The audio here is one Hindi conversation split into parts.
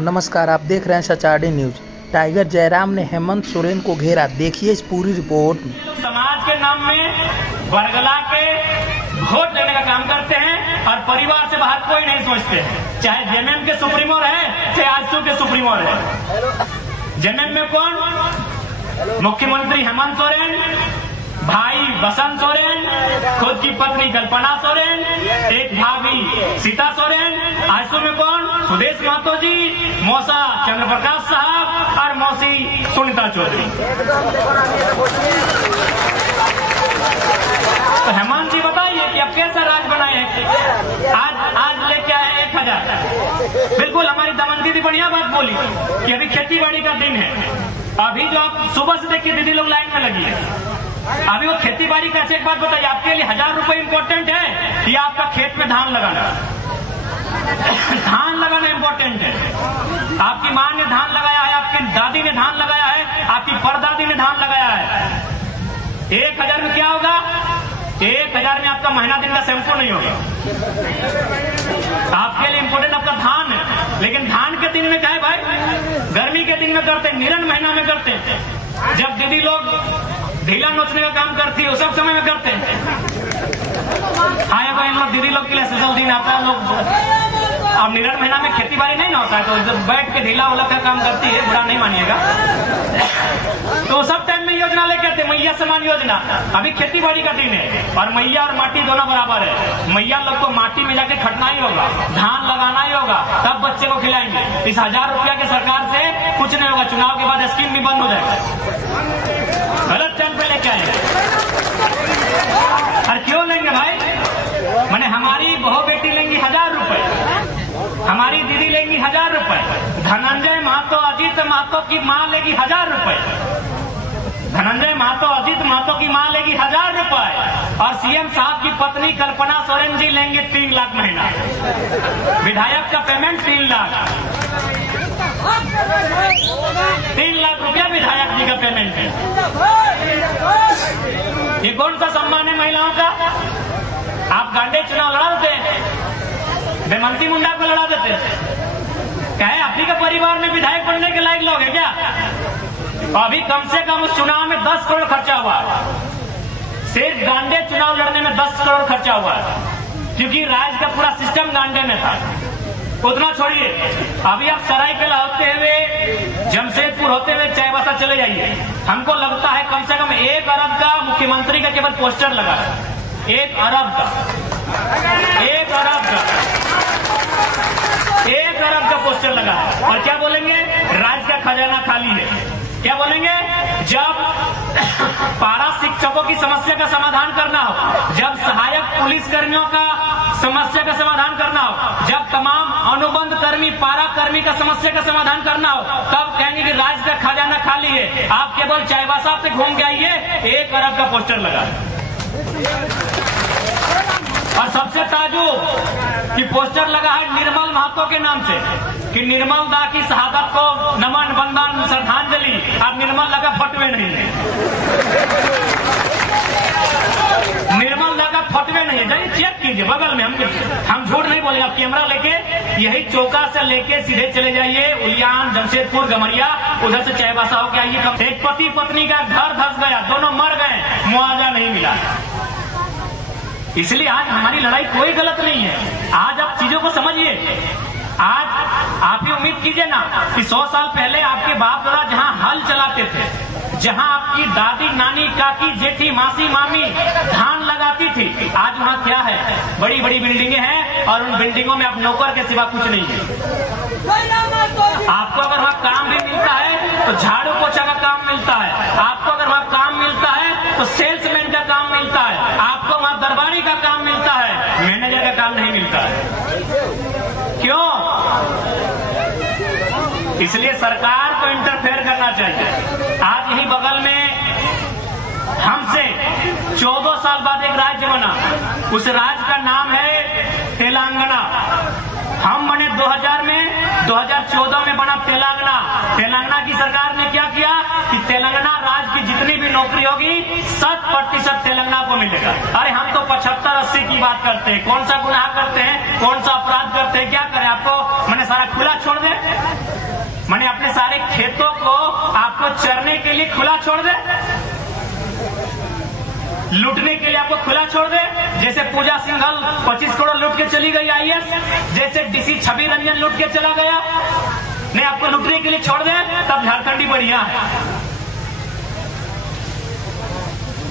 नमस्कार, आप देख रहे हैं सचारडी न्यूज। टाइगर जयराम ने हेमंत सोरेन को घेरा, देखिए इस पूरी रिपोर्ट। समाज के नाम में वर्गला के वोट लेने का काम करते हैं और परिवार से बाहर कोई नहीं सोचते हैं। चाहे जेएमएम के सुप्रीमो रहे, चाहे आजसू के सुप्रीमो रहे। जेएमएम में कौन? मुख्यमंत्री हेमंत सोरेन, भाई बसंत सोरेन, खुद की पत्नी कल्पना सोरेन, एक भाभी सीता सोरेन। आजसू में कौन? सुदेश महतो जी, मौसा चंद्रप्रकाश साहब और मौसी सुनीता चौधरी। तो हेमंत जी बताइए कि अब कैसा राज बनाए हैं। आज लेके आए 1000। बिल्कुल हमारी दमन दीदी बढ़िया बात बोली कि अभी खेती बाड़ी का दिन है। अभी जो आप सुबह से देखिए दीदी लोग लाइन में लगी है। अभी वो खेती बाड़ी का एक बात बताइए, आपके लिए 1000 रुपए इम्पोर्टेंट है कि आपका खेत में धान लगाना? धान लगाना इम्पोर्टेंट है। आपकी माँ ने धान लगाया है, आपकी दादी ने धान लगाया है, आपकी परदादी ने धान लगाया है। 1000 में क्या होगा? 1000 में आपका महीना दिन का शैम्पू नहीं होगा। आपके लिए इम्पोर्टेंट आपका धान है, लेकिन धान के दिन में क्या है भाई? गर्मी के दिन में करते हैं, निरन महीना में करते हैं। जब दीदी लोग ढीला नोचने का काम करती है वो सब समय में करते हैं। हाँ भाई, लोग दीदी लोग के लिए स्पेशल दिन आता है। लोग अब निरन महीना में खेती बाड़ी नहीं ना होता है, तो जब बैठ के ढीला उलग का काम करती है, बुरा नहीं मानिएगा। तो सब टाइम में योजना लेके आते, मैया समान योजना। अभी खेती बाड़ी का दिन है और मैया और माटी दोनों बराबर है। मैया लोग को माटी में जाके खटना ही होगा, धान लगाना ही होगा, तब बच्चे को खिलाएंगे। इस 1000 रुपया की सरकार से कुछ नहीं होगा। चुनाव के बाद स्कीम भी बंद हो जाएगा। गलत चैनल पे लेके आएंगे। और क्यों लेंगे भाई? मैंने हमारी बहू बेटी लेंगी 1000 रुपए, हमारी दीदी लेंगी 1000 रुपए, धनंजय महतो अजीत महतो की माँ लेगी 1000 रुपए, धनंजय महतो अजीत महतो की माँ लेगी 1000 रुपए और सीएम साहब की पत्नी कल्पना सोरेन जी लेंगे 3 लाख महीना। विधायक का पेमेंट 3 लाख, 3 लाख रुपया विधायक जी का पेमेंट है। ये कौन सा सम्मान है महिलाओं का? आप गांडे चुनाव लड़ा देते, बेमंती मुंडा को लड़ा देते। क्या है आप ही का परिवार में विधायक बनने के लायक लोग है क्या? अभी कम से कम उस चुनाव में 10 करोड़ खर्चा हुआ है। सिर्फ गांडे चुनाव लड़ने में 10 करोड़ खर्चा हुआ है, क्योंकि राज्य का पूरा सिस्टम गांडे में था। उतना छोड़िए, अभी आप सरायकेला होते हुए, जमशेदपुर होते हुए चाईबासा चले जाइए। हमको लगता है कम से कम 1 अरब का मुख्यमंत्री का केवल पोस्टर लगा है। 1 अरब का, 1 अरब का, 1 अरब का पोस्टर लगा है। और क्या बोलेंगे? राज्य का खजाना खाली है। क्या बोलेंगे? जब पारा शिक्षकों की समस्या का समाधान करना हो, जब सहायक पुलिस कर्मियों का समस्या का समाधान करना हो, जब तमाम अनुबंध कर्मी पारा कर्मी का समस्या का समाधान करना हो, तब कहेंगे कि राज्य का खजाना खाली है। आप केवल चाईबासा से घूम के आइए, 1 अरब का पोस्टर लगा है। और सबसे ताजुब कि पोस्टर लगा है निर्मल महतो के नाम से, कि निर्मल दा की शहादत को नमन वंदन श्रद्धांजलि। अब निर्मल लगा फटवे नहीं है, निर्मल दा का फटवे नहीं है। जाइए चेक कीजिए बगल में। हम झूठ नहीं बोलेंगे। आप कैमरा लेके यही चौका से लेके सीधे चले जाइए, उलियान, जमशेदपुर, गमरिया, उधर से चाईबासा होके आइए। एक पति पत्नी का घर धस गया, दोनों मर गए, मुआवजा नहीं मिला। इसलिए आज हमारी लड़ाई कोई गलत नहीं है। आज आप चीजों को समझिए। आज आप ही उम्मीद कीजिए ना कि 100 साल पहले आपके बाप दादा जहां हल चलाते थे, जहां आपकी दादी नानी काकी जेठी मासी मामी धान लगाती थी, आज वहां क्या है? बड़ी बड़ी बिल्डिंगें हैं और उन बिल्डिंगों में आप नौकर के सिवा कुछ नहीं है। आपको अगर वहां काम भी मिलता है तो झाड़ू पोछा का काम मिलता है, आपको अगर वहां काम मिलता है तो सेल्समैन का काम मिलता है, आपको वहां दरबारी का काम मिलता है, मैनेजर का काम नहीं मिलता है। क्यों? इसलिए सरकार को इंटरफेयर करना चाहिए। आज यही बगल में हमसे 14 साल बाद एक राज्य बना, उस राज्य का नाम है तेलंगाना। हम बने 2000 में, 2014 में बना तेलंगाना। तेलंगाना की सरकार ने क्या किया कि तेलंगाना राज्य की जितनी भी नौकरी होगी 100% तेलंगाना को मिलेगा। अरे हम तो 75-80 की बात करते हैं। कौन सा गुनाह करते हैं, कौन सा अपराध करते हैं, क्या करें? आपको मैंने सारा खुला छोड़ दे, मैंने अपने सारे खेतों को आपको चरने के लिए खुला छोड़ दे, लूटने के लिए आपको खुला छोड़ दे। जैसे पूजा सिंघल 25 करोड़ लूट के चली गई IAS, जैसे DC छवि रंजन लूट के चला गया, नहीं आपको लूटने के लिए छोड़ दे, तब झारखंडी बढ़िया है।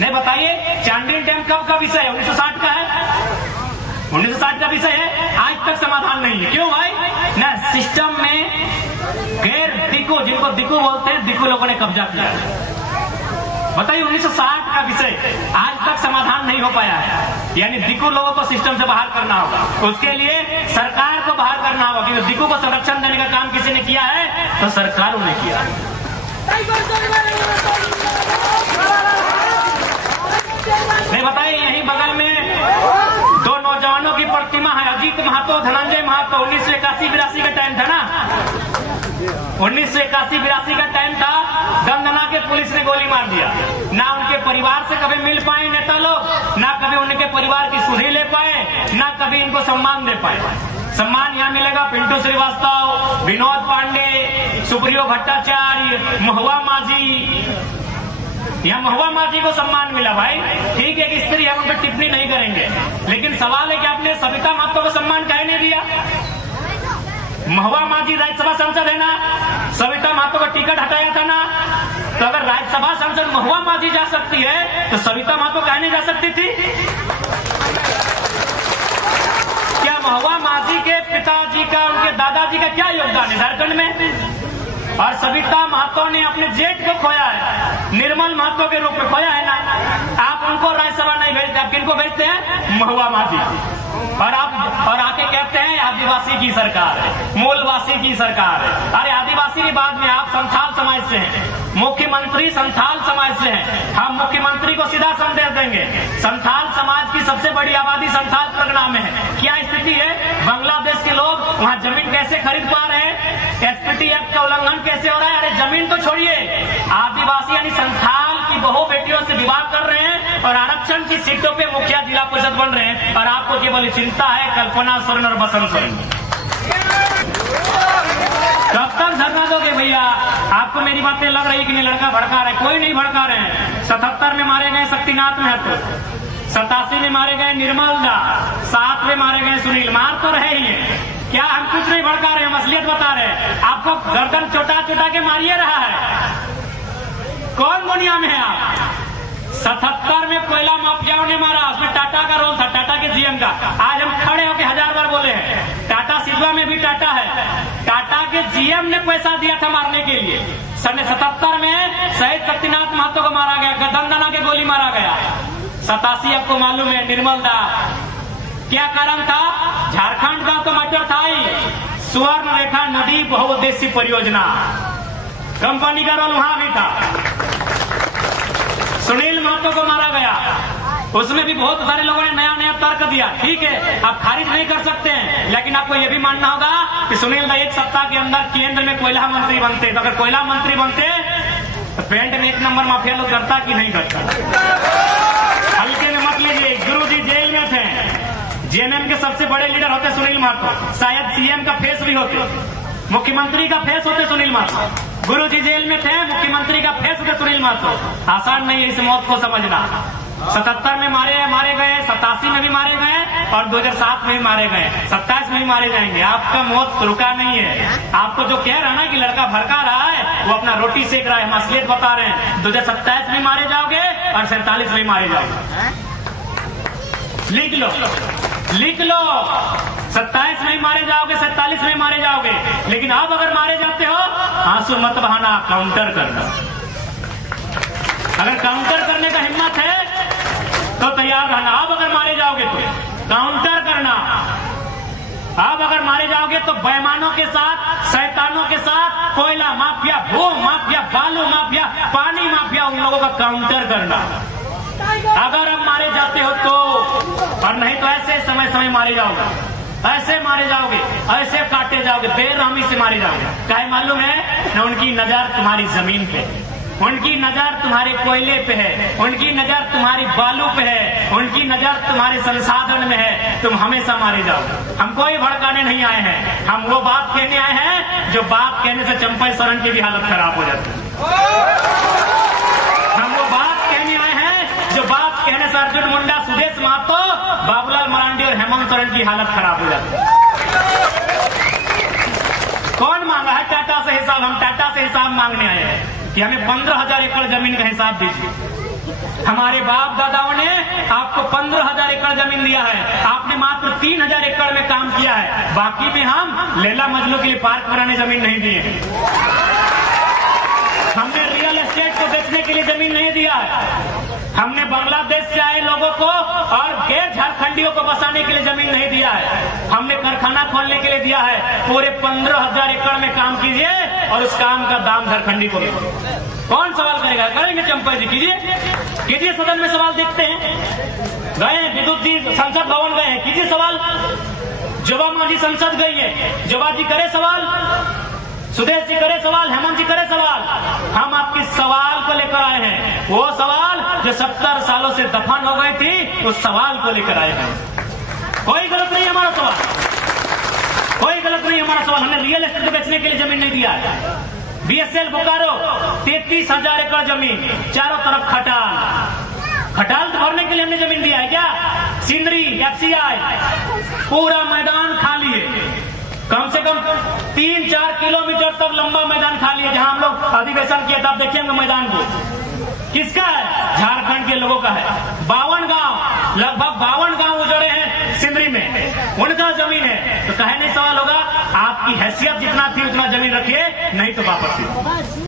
नहीं बताइए, चांदनी डैम कब का विषय है? 1960 का है, 1960 का विषय है, आज तक समाधान नहीं है। क्यों भाई? ना सिस्टम में गैर दिक्कू, जिनको दिक्कू बोलते हैं, दिक्कू लोगों ने कब्जा किया। बताइए, 1960 का विषय आज तक समाधान नहीं हो पाया है। यानी दिक्कू लोगों को सिस्टम से बाहर करना होगा, उसके लिए सरकार को बाहर करना होगा। क्योंकि दिक्कू को संरक्षण देने का काम किसी ने किया है तो सरकारों ने किया। नहीं बताइए, यहीं बगल में 2 नौजवानों की प्रतिमा है, अजीत महतो, धनंजय महतो। 1981-82 का टाइम था ना, 1981-82 का टाइम था। गंदना के पुलिस ने गोली मार दिया। ना उनके परिवार से कभी मिल पाए नेता लोग, ना कभी उनके परिवार की सुधि ले पाए, ना कभी इनको सम्मान दे पाए। सम्मान यहाँ मिलेगा पिंटू श्रीवास्तव, विनोद पांडे, सुप्रियो भट्टाचार्य, महुआ माझी। यहाँ महुआ माझी को सम्मान मिला भाई, ठीक है कि स्त्री हम उन पर टिप्पणी नहीं करेंगे, लेकिन सवाल है कि आपने सविता महतो को सम्मान काहे नहीं दिया? महुआ माझी राज्यसभा सांसद है ना, सविता महतो का टिकट हटाया था ना, तो अगर राज्यसभा सांसद महुआ माझी जा सकती है तो सविता महतो काहे नहीं जा सकती थी? क्या महुआ माझी के पिताजी का, उनके दादाजी का क्या योगदान है झारखंड में? और सविता महतो ने अपने जेठ को खोया है, निर्मल महतो के रूप में खोया है ना। आप उनको राज्यसभा नहीं भेजते, आप किनको भेजते हैं? महुआ माझी। और आके कहते हैं आदिवासी की सरकार है, मूलवासी की सरकार है। अरे आदिवासी की बात में आप संथाल समाज से हैं, मुख्यमंत्री संथाल समाज से हैं। हम मुख्यमंत्री को सीधा संदेश देंगे, संथाल समाज की सबसे बड़ी आबादी संथाल परगना में है। क्या स्थिति है? बांग्लादेश के लोग वहाँ जमीन कैसे खरीद पा रहे हैं? SPT एक्ट का उल्लंघन कैसे हो रहा है? अरे जमीन तो छोड़िए, आदिवासी यानी संथाल की बहू बेटियों से विवाह कर रहे हैं और आरक्षण की सीटों पे मुखिया जिला परिषद बन रहे हैं। और आपको केवल चिंता है कल्पना सोरेन और बसंत सोरेन। कब तक धरना दोगे भैया? आपको मेरी बातें लग रही कि नहीं लड़का भड़का रहे? कोई नहीं भड़का रहे हैं। 77 में मारे गए शक्तिनाथ महतो, 87 में मारे गए निर्मल दा, 7 में मारे गए सुनील। मार तो रहे ही है, क्या हम कुछ नहीं भड़का रहे, हम असलियत बता रहे हैं। आपको गर्दन चोटा चोटा के मारिए रहा है। कौन दुनिया में है आप? 77 में कोयला माफियाओं ने मारा, उसमें टाटा का रोल था, टाटा के GM का। आज हम खड़े होकर 1000 बार बोले हैं, टाटा सिल्वा में भी टाटा है। टाटा के GM ने पैसा दिया था मारने के लिए। 77 में शहीद शक्तिनाथ महतो को मारा गया, गदंदना के गोली मारा गया। 87 आपको मालूम है, निर्मल दा। क्या कारण था? झारखंड का तो मैटर था ही, स्वर्ण रेखा नदी बहुउद्देशीय परियोजना, कंपनी का रोल वहां भी था। सुनील महतो को मारा गया, उसमें भी बहुत सारे लोगों ने नया नया तर्क दिया। ठीक है, आप खारिज नहीं कर सकते हैं, लेकिन आपको यह भी मानना होगा कि सुनील दा 1 सप्ताह के अंदर केंद्र में कोयला मंत्री बनते। तो अगर कोयला मंत्री बनते तो पेंट में 1 नंबर माफिया लोग करता कि नहीं करता? हल्के में मत लीजिए। गुरुजी जेल में थे, JMM के सबसे बड़े लीडर होते सुनील महतो, शायद CM का फेस भी होते, मुख्यमंत्री का फेस होते सुनील महतो। गुरुजी जेल में थे, मुख्यमंत्री का फेस होते सुनील महतो। आसान नहीं है इस मौत को समझना। 77 में मारे गए, 87 में भी मारे गए और 2007 में भी मारे गए, 27 में भी मारे जाएंगे। आपका मौत रुका नहीं है। आपको जो कह रहा है ना कि लड़का भड़का रहा है, वो अपना रोटी सेक रहा है, हम असलियत बता रहे हैं। 2027 में मारे जाओगे और 47 में मारे जाओगे। लिख लो 27 में मारे जाओगे, 47 में मारे जाओगे। लेकिन अब अगर मारे जाते हो, आंसू मत बहाना, काउंटर करना। अगर काउंटर करने का हिम्मत है तो तैयार रहना। अब अगर मारे जाओगे तो काउंटर करना। अब अगर मारे जाओगे तो बेईमानों के साथ, शैतानों के साथ, कोयला माफिया, भू माफिया, बालू माफिया, पानी माफिया, उन लोगों का काउंटर करना। अगर अब मारे जाते हो तो, और नहीं तो ऐसे समय समय मारे जाओगे। ऐसे मारे जाओगे, ऐसे काटे जाओगे, बेरहमी से मारे जाओगे। क्या मालूम है न, उनकी नजर तुम्हारी जमीन पे है, उनकी नजर तुम्हारे कोयले पे है, उनकी नजर तुम्हारी बालू पे है, उनकी नजर तुम्हारे संसाधन में है। तुम हमेशा मारे जाओ। हम कोई भड़काने नहीं आए हैं, हम वो बात कहने आए हैं जो बात कहने से चंपई सोरेन की भी हालत खराब हो जाती है। हम वो बात कहने आए हैं जो बात कहने से अर्जुन मुंडा, सुदेश महतो, बाबूलाल मरांडी और हेमंत सोरेन की हालत खराब हो जाती है। कौन मांगा है टाटा से हिसाब? हम टाटा से हिसाब मांगने आए हैं कि हमें 15,000 एकड़ जमीन का हिसाब दीजिए। हमारे बाप दादाओं ने आपको 15,000 एकड़ जमीन दिया है, आपने मात्र 3,000 एकड़ में काम किया है, बाकी में हम लैला मजनू के लिए पार्क बनाने जमीन नहीं दिए। हमने रियल एस्टेट को बेचने के लिए जमीन नहीं दिया है, हमने बांग्लादेश से आए लोगों को और गैर झारखंडियों को बसाने के लिए जमीन नहीं दिया है, हमने कारखाना खोलने के लिए दिया है। पूरे 15,000 एकड़ में काम कीजिए और उस काम का दाम झारखंडी को मिले। कौन सवाल करेगा? करेंगे चंपई जी, कीजिए सदन में सवाल। देखते हैं, गए हैं विद्युत जी संसद भवन गए हैं, कीजिए सवाल। जोबा मांझी संसद गई है, जोबा जी करे सवाल, सुदेश जी करे सवाल, हेमंत जी करे सवाल। हम आपके सवाल को लेकर आए हैं, वो सवाल जो 70 सालों से दफन हो गई थी, उस सवाल को लेकर आए हैं। कोई गलत नहीं हमारा सवाल, कोई गलत नहीं हमारा सवाल। हमने रियल एस्टेट बेचने के लिए जमीन नहीं दिया है। बीएसएल बोकारो 33,000 एकड़ जमीन, चारों तरफ खटाल तो भरने के लिए हमने जमीन दिया है क्या? सिंदरी, एफसीआई, पूरा मैदान खाली है, कम से कम 3-4 किलोमीटर तक लंबा मैदान खाली है। जहां हम लोग अधिवेशन किए तब देखेंगे मैदान को, किसका है? झारखंड के लोगों का है। 52 गांव, लगभग 52 गांव उजड़े हैं सिंदरी में, उनका जमीन है। तो कहे नहीं सवाल होगा, आपकी हैसियत जितना थी उतना जमीन रखिए, नहीं तो वापस